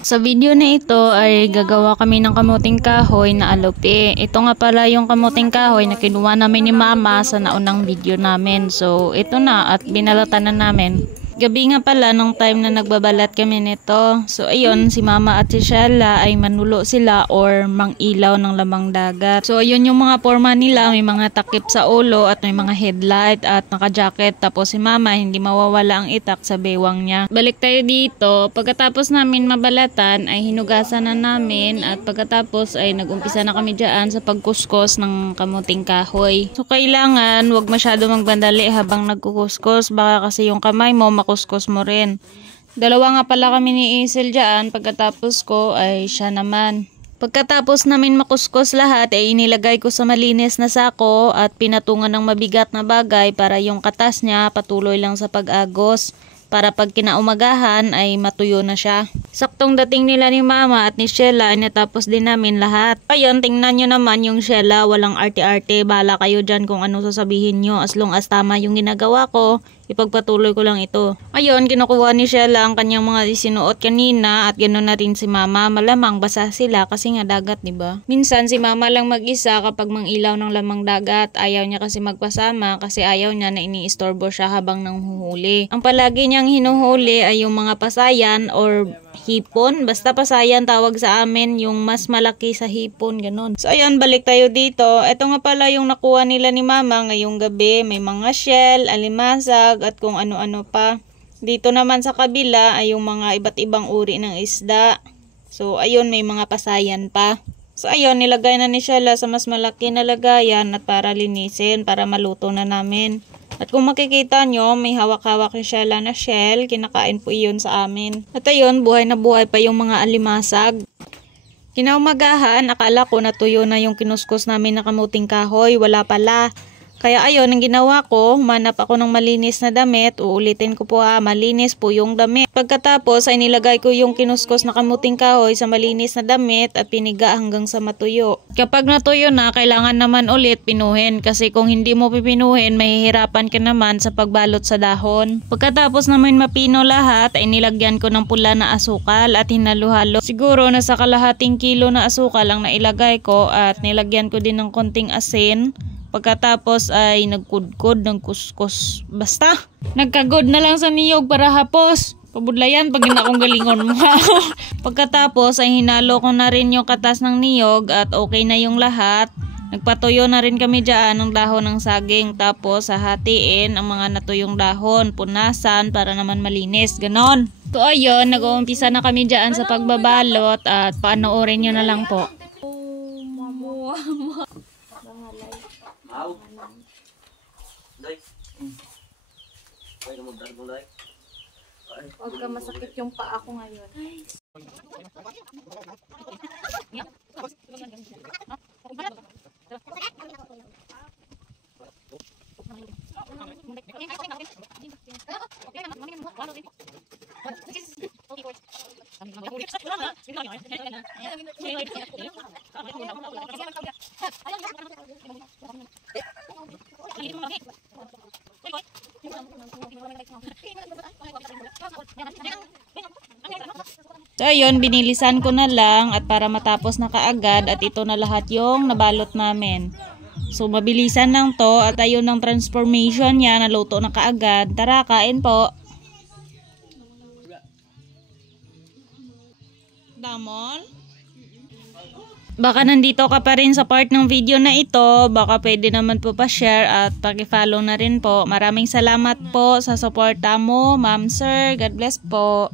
Sa video na ito ay gagawa kami ng kamuting kahoy na alupi. Ito nga pala yung kamuting kahoy na kinuha namin ni Mama sa naunang video namin. So ito na at binalatan na namin. Gabi nga pala nung time na nagbabalat kami nito. So ayun, si Mama at si Shella ay manulo sila or mangilaw ng lamang dagat. So ayun yung mga forma nila, may mga takip sa ulo at may mga headlight at naka-jacket. Tapos si Mama hindi mawawala ang itak sa bewang niya. Balik tayo dito. Pagkatapos namin mabalatan ay hinugasan na namin at pagkatapos ay nag-umpisa na kami dyan sa pagkuskos ng kamuting kahoy. So kailangan wag masyado magbandali habang nagkukuskos, baka kasi yung kamay mo kuskus mo rin. Dalawa nga pala kami ni Isel dyan. Pagkatapos ko ay siya naman. Pagkatapos namin makuskus lahat ay inilagay ko sa malinis na sako at pinatungan ng mabigat na bagay para yung katas niya patuloy lang sa pag-agos. Para pag kinaumagahan ay matuyo na siya. Saktong dating nila ni Mama at ni Shella ay natapos din namin lahat. Ayun, tingnan nyo naman yung Shella, walang arte-arte. Bahala kayo dyan kung ano sasabihin nyo. As long as tama yung ginagawa ko, ipagpatuloy ko lang ito. Ayun, kinukuha ni Shella ang kanyang mga isinuot kanina at ganoon na rin si Mama. Malamang basa sila kasi nga dagat, diba? Minsan si Mama lang mag-isa kapag mangilaw ng lamang dagat. Ayaw niya kasi magpasama kasi ayaw niya na iniistorbo siya habang nanghuhuli. Ang palagi niyang hinuhuli ay yung mga pasayan or hipon. Basta pasayan tawag sa amin, yung mas malaki sa hipon, ganun. So ayun, balik tayo dito. Ito nga pala yung nakuha nila ni Mama ngayong gabi. May mga shell, alimasag, at kung ano-ano pa. Dito naman sa kabila ay yung mga iba't ibang uri ng isda. So ayun, may mga pasayan pa. So ayun, nilagay na ni Shella sa mas malaki na lagayan at para linisin, para maluto na namin. At kung makikita nyo, may hawak-hawak yung Shella na shell. Kinakain po iyon sa amin. At ayun, buhay na buhay pa yung mga alimasag. Kinaumagahan, akala ko natuyo na yung kinuskus namin na kamuting kahoy. Wala pala. Kaya ayun, ang ginawa ko, humanap ako ng malinis na damit. Uulitin ko po malinis po yung damit. Pagkatapos ay nilagay ko yung kinuskus na kamuting kahoy sa malinis na damit at piniga hanggang sa matuyo. Kapag natuyo na, kailangan naman ulit pinuhin kasi kung hindi mo pipinuhin, mahihirapan ka naman sa pagbalot sa dahon. Pagkatapos naman mapino lahat, ay nilagyan ko ng pula na asukal at hinalo-halo. Siguro nasa kalahating kilo na asukal ang nailagay ko at nilagyan ko din ng konting asin. Pagkatapos ay nagkudkod ng kuskus. Basta, nagkagod na lang sa niyog para hapos. Pabudlayan pag akong galingon mo. Pagkatapos ay hinalo ko na rin yung katas ng niyog at okay na yung lahat. Nagpatuyo na rin kami dyan ng dahon ng saging. Tapos hahatiin ang mga natuyong dahon, punasan para naman malinis. Ganon. So ayun, nag-uumpisa na kami dyan sa pagbabalot at paanoorin nyo na lang po. Huwag ka masakit yung paa ko ngayon. So ayun, binilisan ko na lang at para matapos na kaagad at ito na lahat yung nabalot namin. So mabilisan lang to at ayun ang transformation niya, naluto na kaagad. Tara, kain po. Damon? Baka nandito ka pa rin sa part ng video na ito, baka pwede naman po pa-share at paki-follow na rin po. Maraming salamat po sa suporta mo, Ma'am Sir. God bless po.